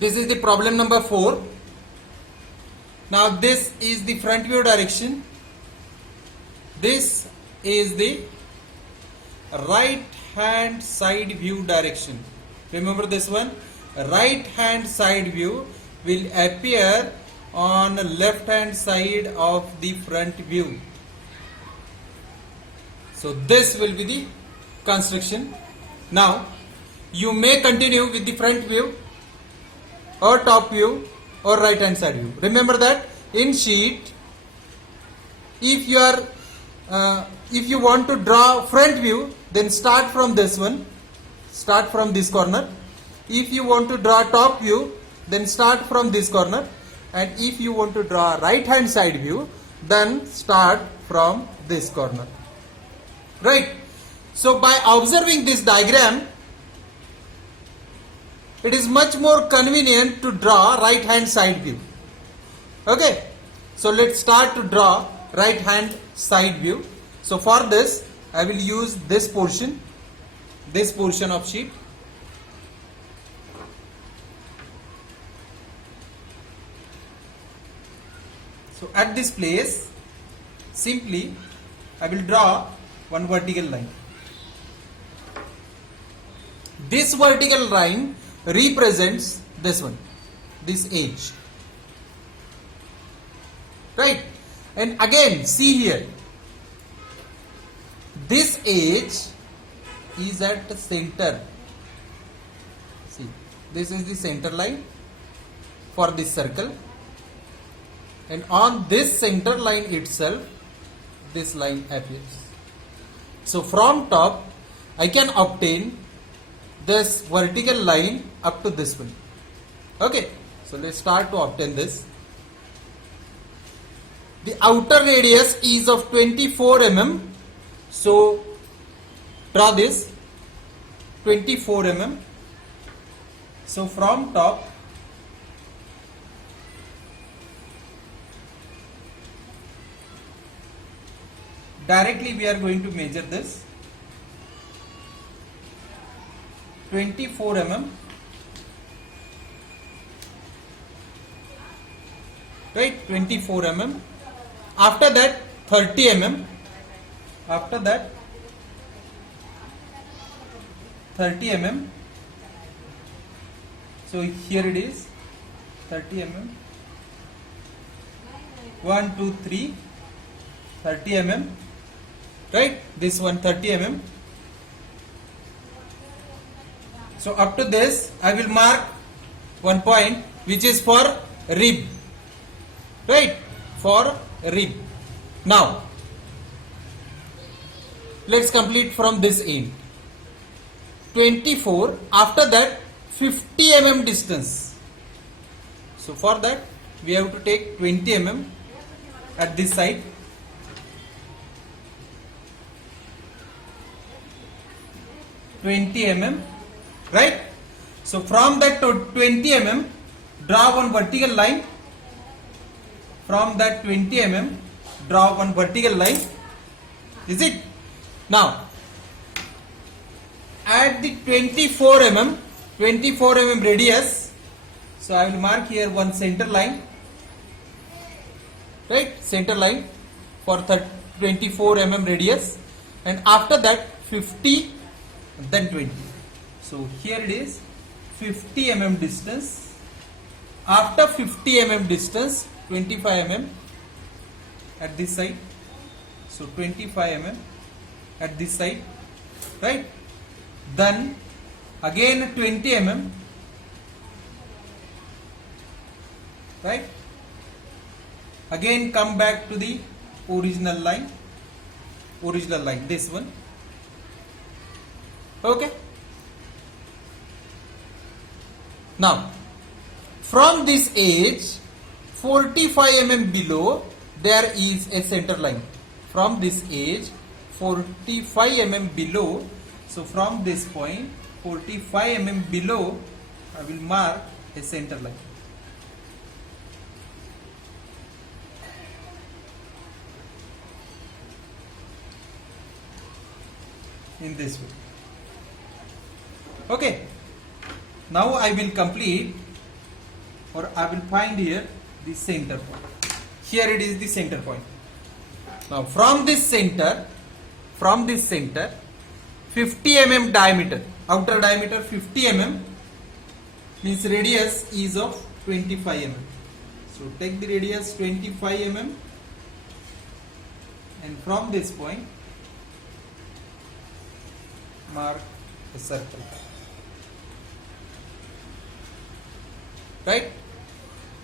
This is the problem number 4. Now this is the front view direction. This is the right hand side view direction. Remember this one? Right hand side view will appear on left hand side of the front view. So this will be the construction. Now you may continue with the front view or top view or right hand side view. Remember that in sheet, if you want to draw front view, then start from this one, start from this corner. If you want to draw top view, then start from this corner. And if you want to draw right hand side view, then start from this corner. Right? So by observing this diagram, it is much more convenient to draw right hand side view. Okay? So let's start to draw right hand side view. So for this, I will use this portion of sheet. So at this place, simply I will draw one vertical line. This vertical line represents this one, this edge. Right? And again, see here, this edge is at the center. See, this is the center line for this circle. And on this center line itself, this line appears. So from top, I can obtain this vertical line up to this one. Okay, so let's start to obtain this. The outer radius is of 24 mm. So draw this 24 mm. So from top, directly we are going to measure this 24 mm. Right, 24 mm. After that 30 mm. After that 30 mm. So here it is 30 mm. 1, 2, 3, 30 mm. Right, this one 30 mm. So up to this, I will mark one point which is for rib. Right, for rib. Now, let's complete from this end. 24, after that 50 mm distance. So for that, we have to take 20 mm at this side. Right? So from that to 20 mm, draw one vertical line. From that 20 mm, draw one vertical line. Is it? Now, at the 24 mm radius, so I will mark here one center line. Right? Center line for 24 mm radius. And after that 50, then 20. So here it is 50 mm distance. After 50 mm distance, 25 mm at this side. So 25 mm at this side. Right? Then again 20 mm. Right? Again come back to the original line. This one. Okay. Now, from this edge, 45 mm below, there is a center line. From this edge, 45 mm below, so from this point, 45 mm below, I will mark a center line. In this way. Okay. Now I will complete or I will find here the center point. Here it is the center point. Now from this center 50 mm diameter, outer diameter 50 mm, means radius is of 25 mm. So take the radius 25 mm, and from this point mark a circle. Right?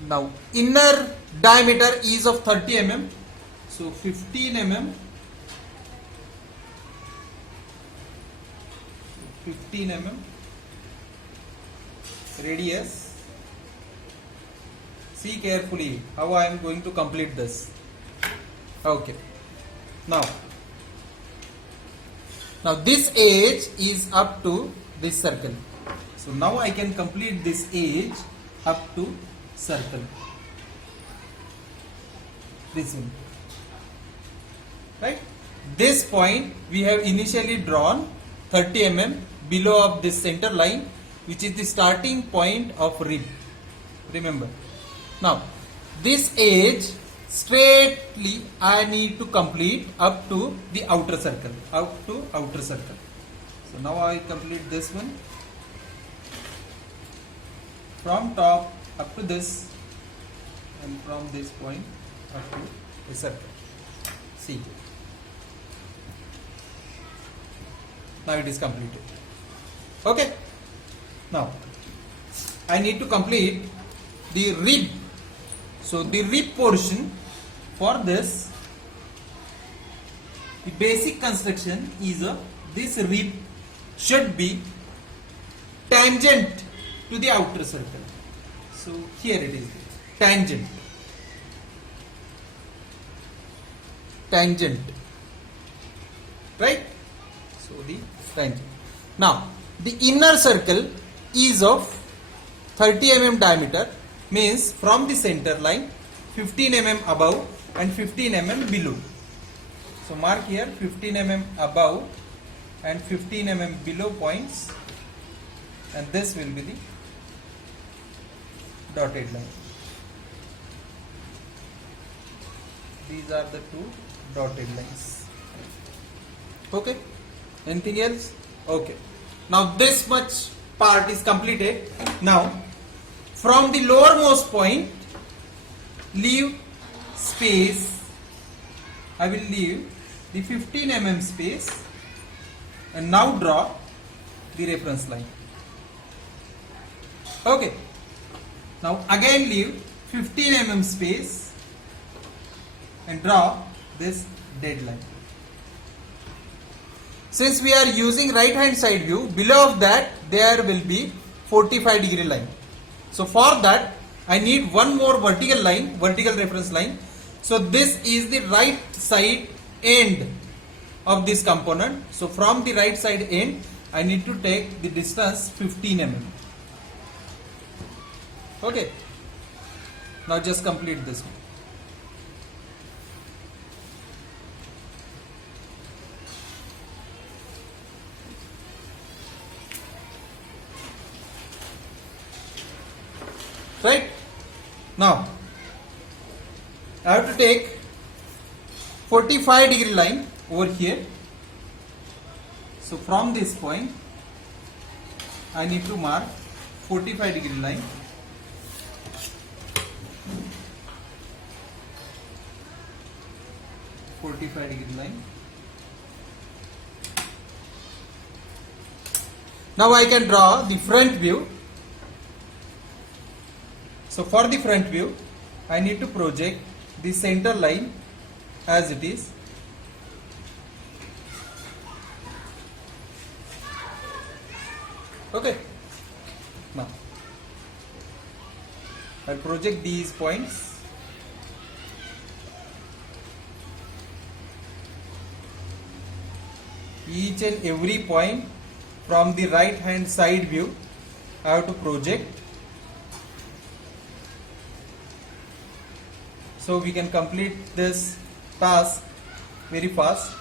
Now inner diameter is of 30 mm, so 15 mm, 15 mm radius. See carefully how I am going to complete this. Okay. Now this edge is up to this circle. So now I can complete this edge up to circle. This one. Right? This point we have initially drawn 30 mm below of this center line, which is the starting point of rib. Remember. Now this edge straightly I need to complete up to the outer circle. So now I complete this one from top up to this, and from this point up to the circle. See. Now it is completed. Okay. Now I need to complete the rib. So the rib portion, for this, the basic construction is this rib should be tangent to the outer circle. So here it is, tangent. Right? So the tangent. Now the inner circle is of 30 mm diameter, means from the center line 15 mm above and 15 mm below. So mark here 15 mm above and 15 mm below points, and this will be the dotted line. These are the two dotted lines. Okay. Anything else? Okay. Now this much part is completed. Now from the lowermost point, leave space. I will leave the 15 mm space, and now draw the reference line. Okay. Now again leave 15 mm space and draw this dead line. Since we are using right hand side view, below of that there will be 45-degree line. So for that I need one more vertical line, vertical reference line. So this is the right side end of this component. So from the right side end I need to take the distance 15 mm. Okay. Now just complete this one. Right? Now I have to take 45-degree line over here. So from this point I need to mark 45-degree line. Now I can draw the front view. So for the front view I need to project the center line as it is. Okay. Now I project these points. Each and every point from the right hand side view I have to project. So we can complete this task very fast.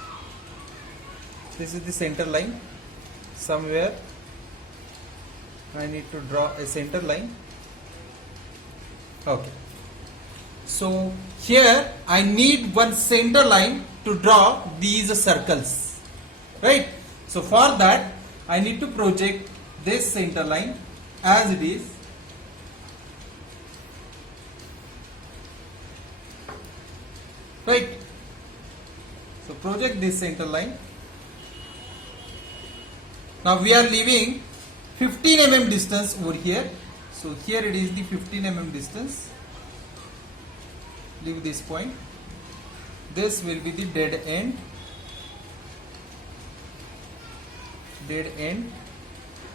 This is the center line. Somewhere I need to draw a center line. Okay. So here I need one center line to draw these circles, right? So for that I need to project this center line as it is. Right? So project this center line. Now we are leaving 15 mm distance over here. So here it is the 15 mm distance. Leave this point. This will be the dead end. Dead end.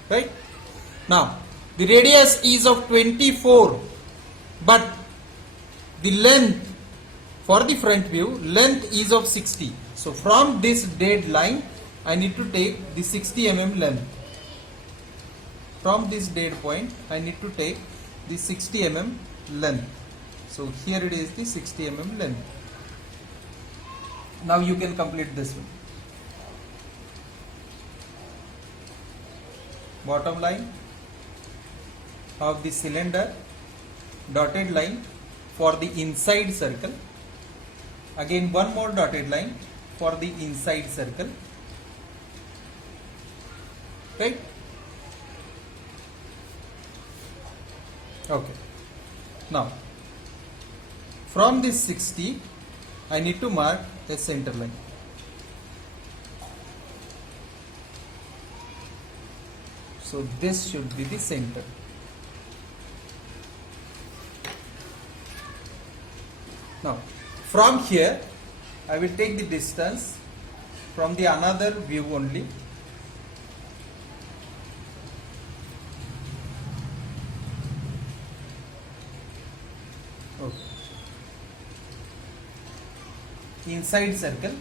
Right? Now the radius is of 24, but the length for the front view, length is of 60. So from this dead line I need to take the 60 mm length. From this dead point I need to take the 60 mm length. So here it is the 60 mm length. Now you can complete this one. Bottom line of the cylinder, dotted line for the inside circle. Again one more dotted line for the inside circle. Right? Okay. Now from this 60 I need to mark a center line. So this should be the center. Now from here I will take the distance from the another view only. Okay. Inside circle.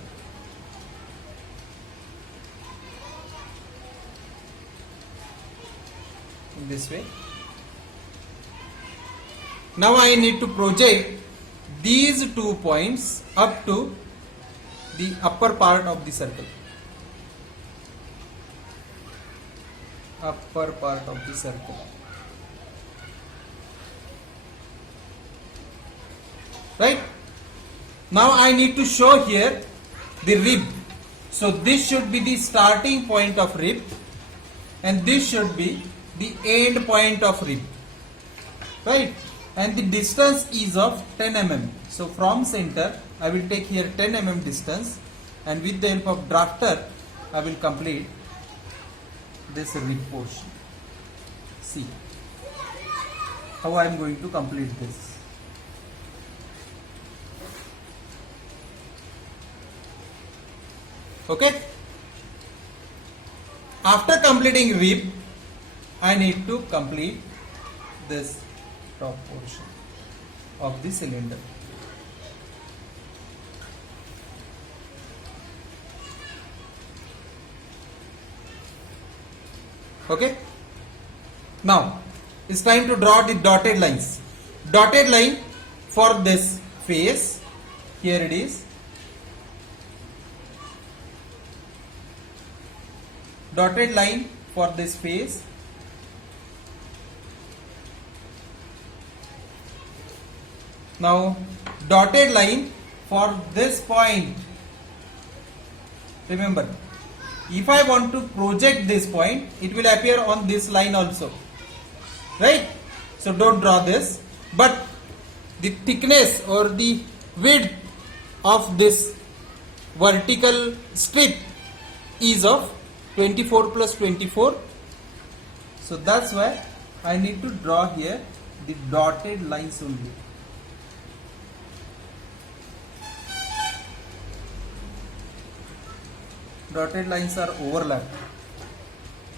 In this way. Now I need to project these 2 points up to the upper part of the circle. Upper part of the circle. Right? Now I need to show here the rib. So this should be the starting point of rib and this should be the end point of rib. Right? And the distance is of 10 mm. So from center I will take here 10 mm distance and with the help of drafter I will complete this rib portion. See how I am going to complete this. Okay. After completing rib I need to complete this top portion of the cylinder. Okay. Now it's time to draw the dotted lines. Dotted line for this face. Here it is. Dotted line for this face. Now dotted line for this point. Remember, if I want to project this point, it will appear on this line also, right? So don't draw this, but the thickness or the width of this vertical strip is of 24 plus 24. So that's why I need to draw here the dotted lines only. Dotted lines are overlapped.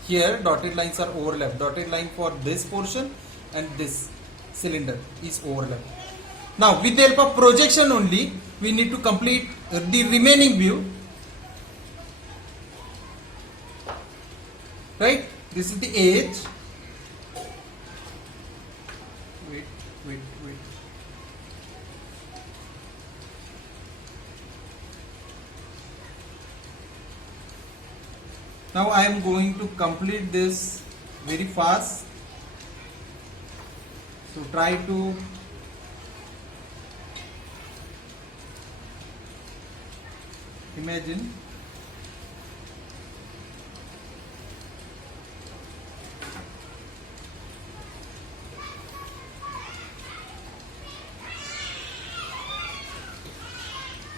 Here dotted lines are overlapped. Dotted line for this portion and this cylinder is overlapped. Now with the help of projection only we need to complete the remaining view. Right? This is the edge. Wait. Now I am going to complete this very fast. So try to imagine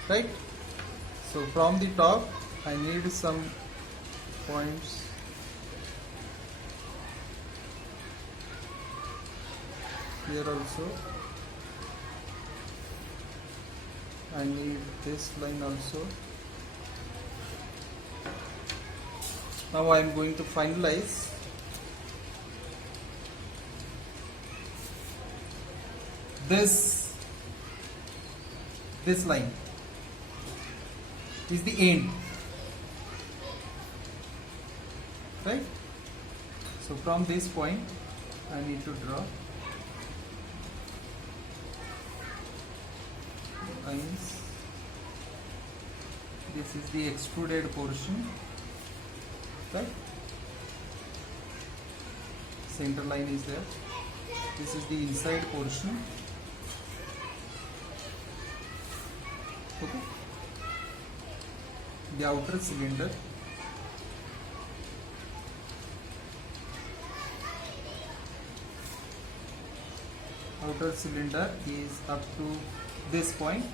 right. So from the top I need some points here also. I need this line also. Now I am going to finalize. This line is the end, right? So from this point I need to draw lines. This is the extruded portion, right? Center line is there. This is the inside portion. Okay. The outer cylinder. Outer cylinder is up to this point.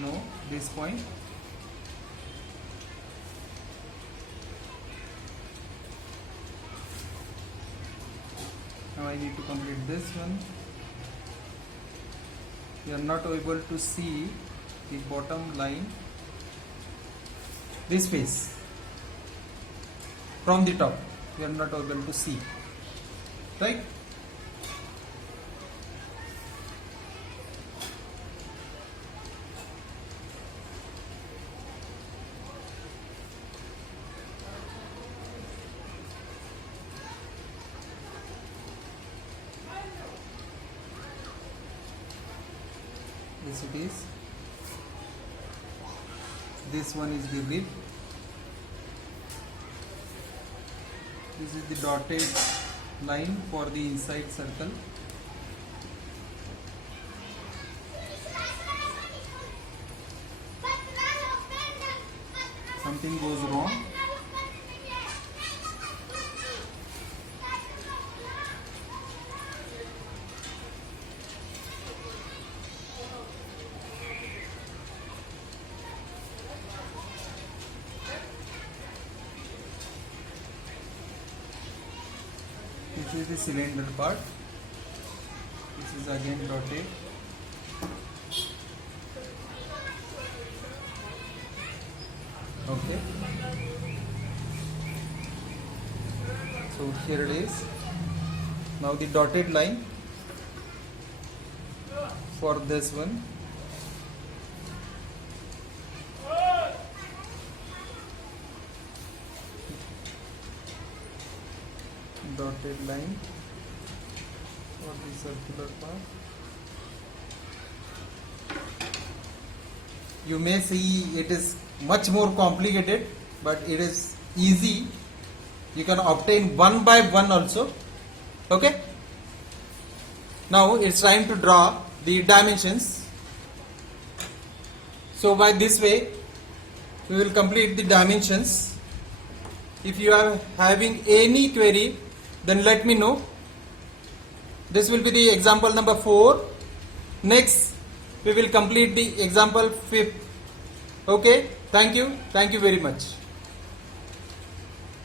No, this point. Now I need to complete this one. You are not able to see the bottom line, this face from the top. You are not able to see, right? This it is. This one is the rib. This is the dotted line for the inside circle. Something goes wrong. This is the cylinder part. This is again dotted. Okay. So here it is. Now the dotted line for this one. Dotted line for the circular part. You may see it is much more complicated, but it is easy. You can obtain one by one also. Okay. Now it's time to draw the dimensions. So by this way we will complete the dimensions. If you are having any query, then let me know. This will be the example number 4. Next we will complete the example 5. Okay, thank you very much.